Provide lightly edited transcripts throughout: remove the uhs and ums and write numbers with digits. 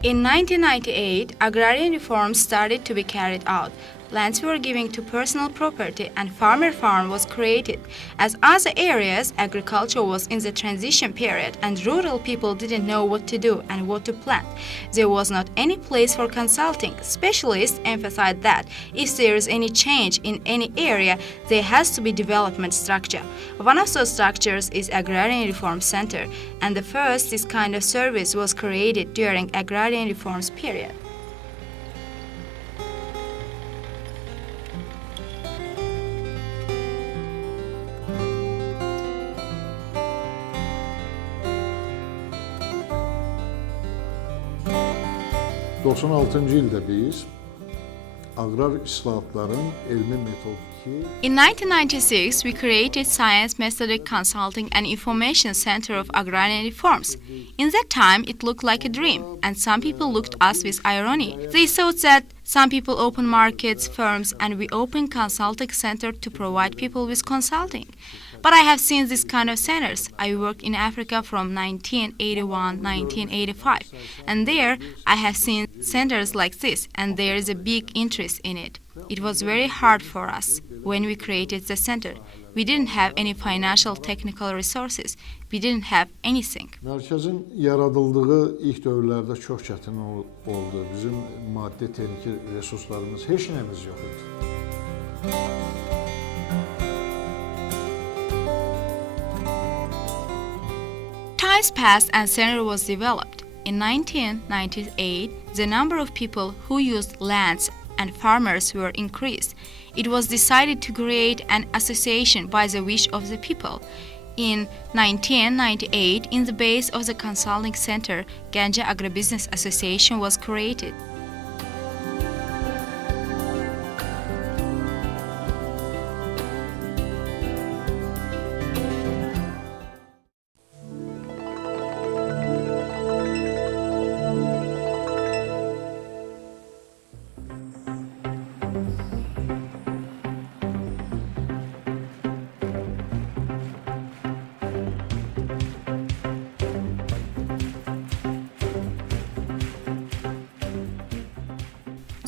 In 1998, agrarian reforms started to be carried out. Lands were given to personal property and farmer farm was created. As other areas, agriculture was in the transition period and rural people didn't know what to do and what to plant. There was not any place for consulting. Specialists emphasized that if there is any change in any area, there has to be development structure. One of those structures is Agrarian Reform Center, and the first this kind of service was created during agrarian reforms period. In 1996, we created Science Methodic Consulting and Information Center of Agrarian Reforms. In that time, it looked like a dream, and some people looked at us with irony. They thought that some people open markets, firms, and we open consulting center to provide people with consulting. But I have seen this kind of centers. I worked in Africa from 1981-1985, and there I have seen centers like this, and there is a big interest in it. It was very hard for us when we created the center. We didn't have any financial technical resources. We didn't have anything. Mərkəzin yaradıldığı ilk dövrlərdə çox çətin oldu. Bizim maddi texniki resurslarımız, heç nəyimiz yox idi. Times passed and center was developed. In 1998, the number of people who used lands and farmers were increased. It was decided to create an association by the wish of the people. In 1998, in the base of the consulting center, Ganja Agribusiness Association was created.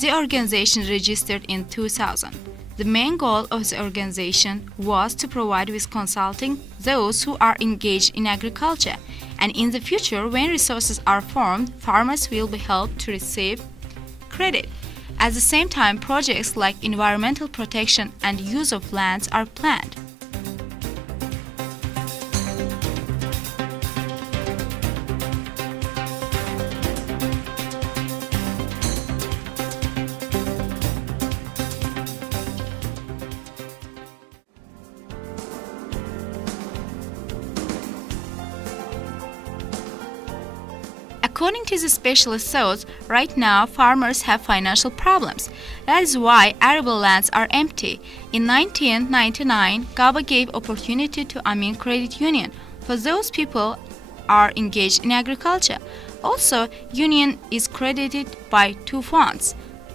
The organization registered in 2000. The main goal of the organization was to provide with consulting those who are engaged in agriculture, and in the future, when resources are formed, farmers will be helped to receive credit. At the same time, projects like environmental protection and use of lands are planned. According to the specialist thoughts, right now farmers have financial problems. That is why arable lands are empty. In 1999, GABA gave opportunity to Amin Credit Union for those people are engaged in agriculture. Also, union is credited by two funds,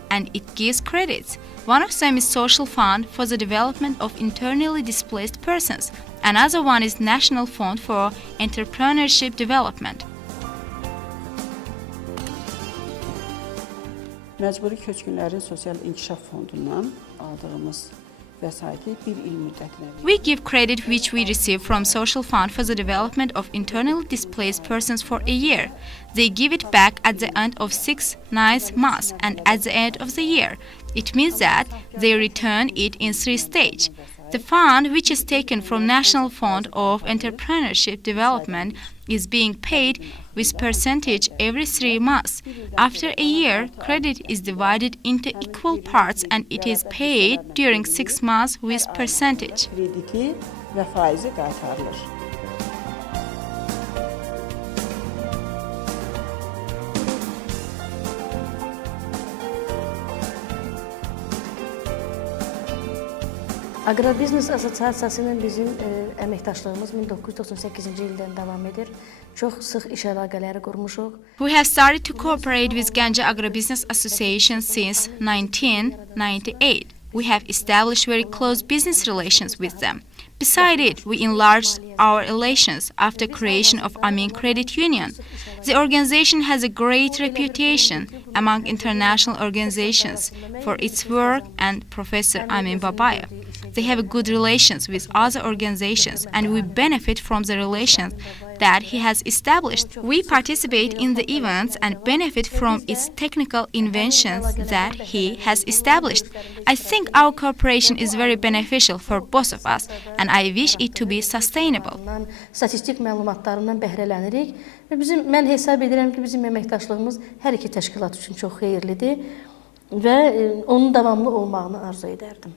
and it gives credits. One of them is Social Fund for the development of internally displaced persons. Another one is National Fund for Entrepreneurship Development. Məcburi Köçkünlərin Sosial İnkişaf Fondundan aldığımız vəsaiti bir il müddətinə. We give credit which we receive from Social Fund for the development of internally displaced persons for a year. They give it back at the end of 6-9 months and at the end of the year. It means that they return it in 3 stages. The fund, which is taken from National Fund of Entrepreneurship Development, is being paid with percentage every 3 months. After a year, credit is divided into equal parts and it is paid during 6 months with percentage. Krediti və faizi qaytarılır. Agribiznes Assosiasiyasının bizim əməkdaşlığımız 1998-ci ildən davam edir. Çox sıx iş əlaqələri qurmuşuq. We have started to cooperate with Ganja Agribusiness Association since 1998. We have established very close business relations with them. Beside it, we enlarged our relations after creation of Amin Credit Union. The organization has a great reputation among international organizations for its work and Professor Amin Babaya. They have good relations with other organizations and we benefit from the relations that he has established. We participate in the events and benefit from its technical inventions that he has established. I think our cooperation is very beneficial for both of us and I wish it to be sustainable. Statistik məlumatlarından bəhrələnirik və mən hesab edirəm ki, bizim əməkdaşlığımız hər iki təşkilat üçün çox xeyirlidir və onun davamlı olmağını arzu edərdim.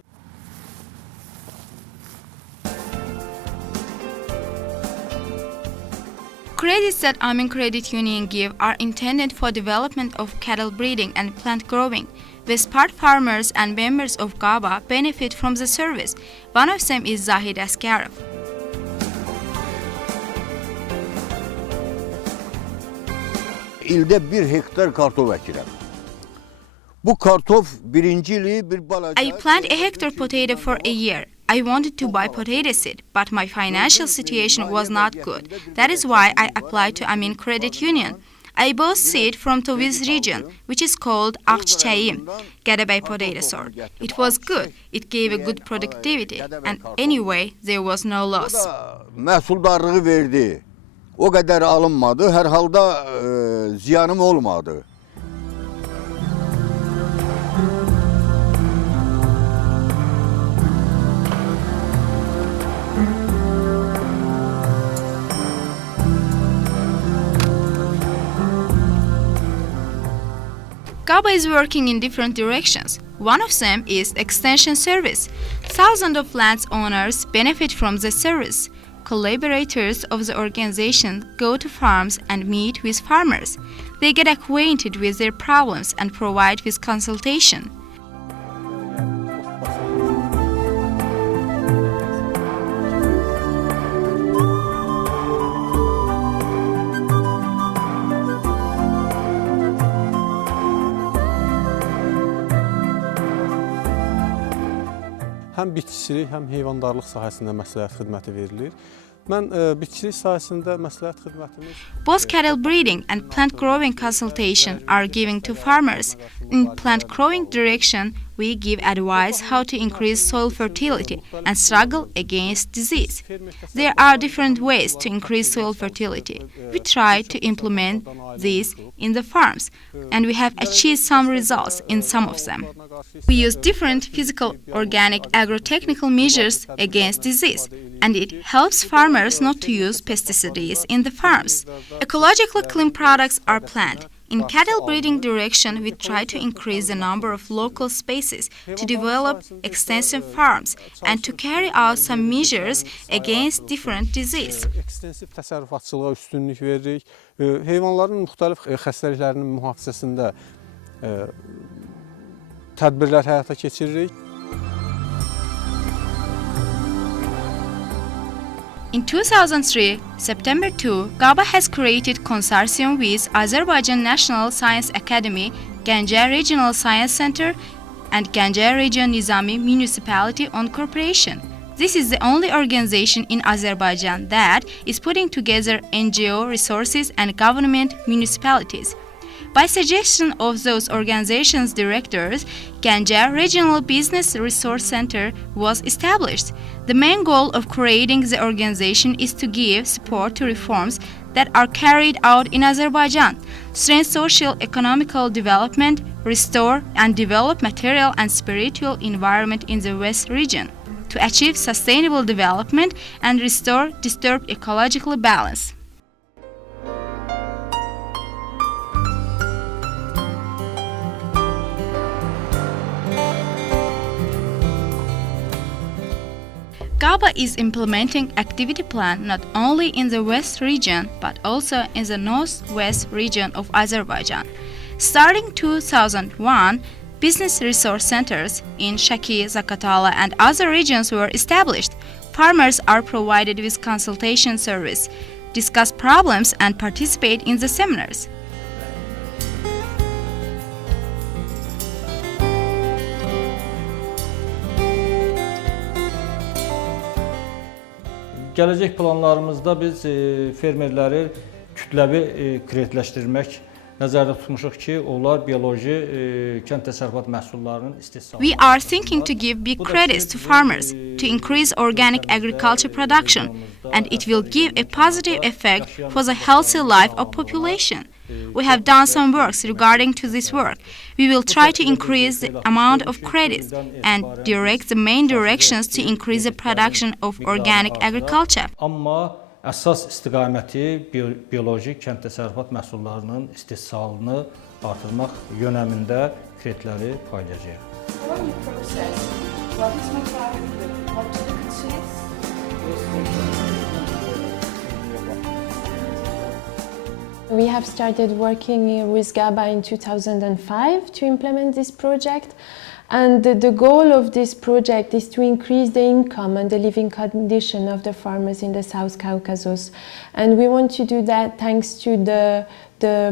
Credits that Amin Credit Union give are intended for development of cattle breeding and plant growing. West Part farmers and members of GABA benefit from the service. One of them is Zahid Askarov. İldə 1 hektar kartof əkirəm. Bu kartof birinci ili bir balaca... I plant a hectare potato for a year. I wanted to buy potato seed, but my financial situation was not good. That is why I applied to Amin Credit Union. I bought seed from Toviz region, which is called Akçayim, GABA potato sort. It was good. It gave a good productivity, and anyway, there was no loss. Məhsuldarlığı verdi. O qədər alınmadı, hər halda ziyanım olmadı. GABA is working in different directions. One of them is extension service. Thousands of land owners benefit from the service. Collaborators of the organization go to farms and meet with farmers. They get acquainted with their problems and provide with consultation. Həm bitkiçilik, həm heyvandarlıq sahəsində məsləhət xidməti verilir. Mən bitkiçilik sahəsində məsləhət xidmətimiz... Both cattle breeding and plant growing consultation are given to farmers. In plant growing direction, we give advice how to increase soil fertility and struggle against disease. There are different ways to increase soil fertility. We try to implement these in the farms, and we have achieved some results in some of them. We use different physical, organic, agrotechnical measures against disease, and it helps farmers not to use pesticides in the farms. Ecologically clean products are planted. In cattle breeding direction, we try to increase the number of local spaces to develop extensive farms and to carry out some measures against different disease. Ekstensiv təsərrüfatçılığa üstünlük veririk. Heyvanların müxtəlif xəstəliklərinin mühafizəsində tədbirlər həyata keçiririk. In 2003, September 2, GABA has created consortium with Azerbaijan National Science Academy, Ganja Regional Science Center, and Ganja Region Nizami Municipality on cooperation. This is the only organization in Azerbaijan that is putting together NGO resources and government municipalities. By suggestion of those organizations' directors, Ganja Regional Business Resource Center was established. The main goal of creating the organization is to give support to reforms that are carried out in Azerbaijan, strengthen socio-economical development, restore and develop material and spiritual environment in the West region, to achieve sustainable development and restore disturbed ecological balance. GABA is implementing activity plan not only in the West region but also in the Northwest region of Azerbaijan. Starting 2001, business resource centers in Shaki, Zakatala and other regions were established. Farmers are provided with consultation service, discuss problems and participate in the seminars. Gələcək planlarımızda biz fermerləri kütləvi kreditləşdirmək nəzərdə tutmuşuq ki, onlar bioloji kənd təsərrüfat məhsullarının istehsalını. We are thinking to give big credits to farmers to increase organic agriculture production, and it will give a positive effect for the healthy life of population. We have done some works regarding to this work. We will try to increase the amount of credits and direct the main directions to increase the production of organic agriculture. Amma əsas istiqaməti bioloji kənd təsərrüfat məhsullarının istehsalını artırmaq yönəmində kreditləri paylayacağıq. We have started working with GABA in 2005 to implement this project. And the goal of this project is to increase the income and the living condition of the farmers in the South Caucasus. And we want to do that thanks to the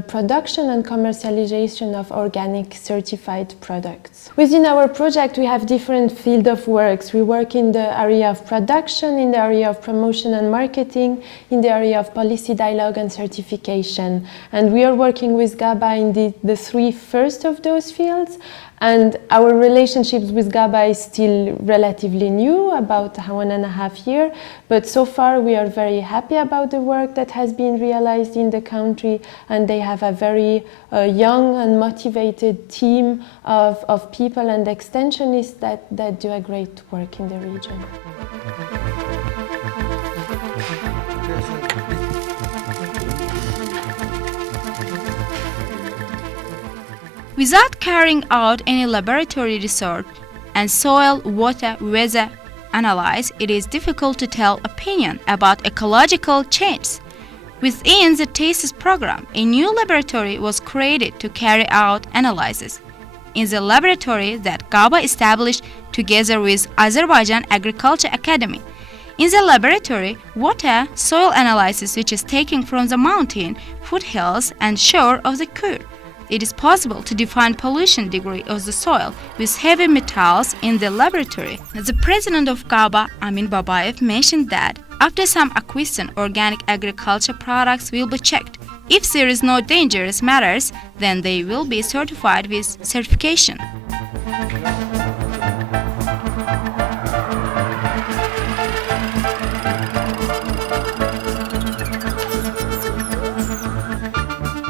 production and commercialization of organic certified products. Within our project, we have different fields of works. We work in the area of production, in the area of promotion and marketing, in the area of policy dialogue and certification. And we are working with GABA in the three first of those fields. And our relationships with GABA is still relatively new, about 1.5 years, but so far we are very happy about the work that has been realized in the country, and they have a very young and motivated team of people and extensionists that do a great work in the region. Without carrying out any laboratory research and soil, water, weather analysis, it is difficult to tell opinion about ecological changes. Within the TASTES program, a new laboratory was created to carry out analysis. In the laboratory that GABA established together with Azerbaijan Agriculture Academy. In the laboratory, water, soil analysis which is taken from the mountain, foothills and shore of the Kur. It is possible to define pollution degree of the soil with heavy metals in the laboratory. The president of GABA, Amin Babayev, mentioned that after some acquisition, organic agriculture products will be checked. If there is no dangerous matters, then they will be certified with certification.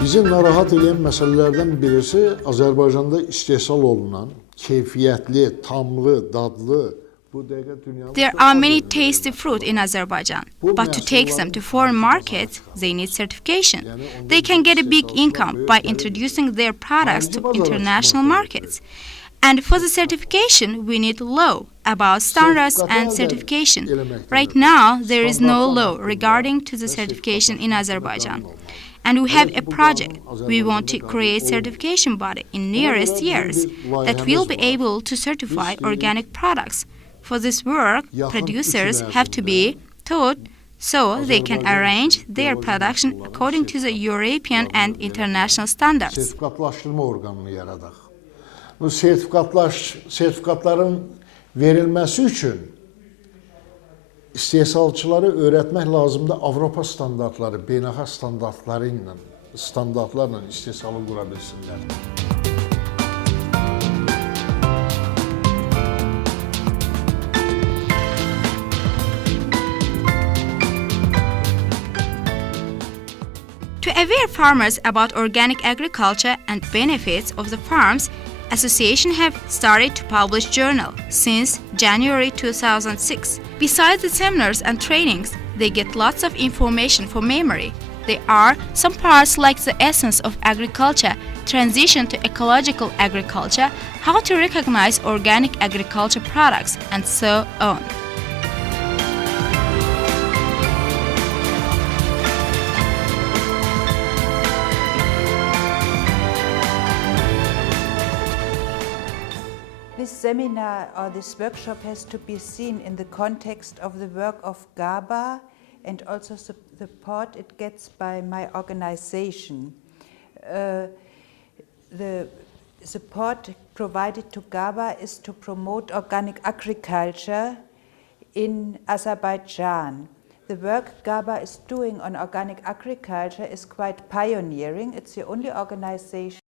Bizi narahat edən məsələlərdən birisi Azərbaycanda istehsal olunan keyfiyyətli, tamlı, dadlı bu dəqiqə dünyanın. There are many tasty fruit in Azerbaijan, but to take them to foreign markets, they need certification. They can get a big income by introducing their products to international markets. And for the certification, we need law about standards and certification. Right now, there is no law regarding to the certification in Azerbaijan. And we have a project. We want to create certification body in nearest years that will be able to certify organic products. For this work, producers have to be taught so they can arrange their production according to the European and international standards. Sertifikatlaşdırma orqanını yaradaq. Bu sertifikatların verilməsi üçün istehsalçıları öyrətmək lazımdır Avropa standartları, beynəlxalq standartlarla istehsalı qura bilsinlər. To aware farmers about organic agriculture and benefits of the farms, Association have started to publish journal since January 2006. Besides the seminars and trainings, they get lots of information for memory. There are some parts like the essence of agriculture, transition to ecological agriculture, how to recognize organic agriculture products, and so on. This seminar or this workshop has to be seen in the context of the work of GABA and also the support it gets by my organization. The support provided to GABA is to promote organic agriculture in Azerbaijan. The work GABA is doing on organic agriculture is quite pioneering. It's the only organization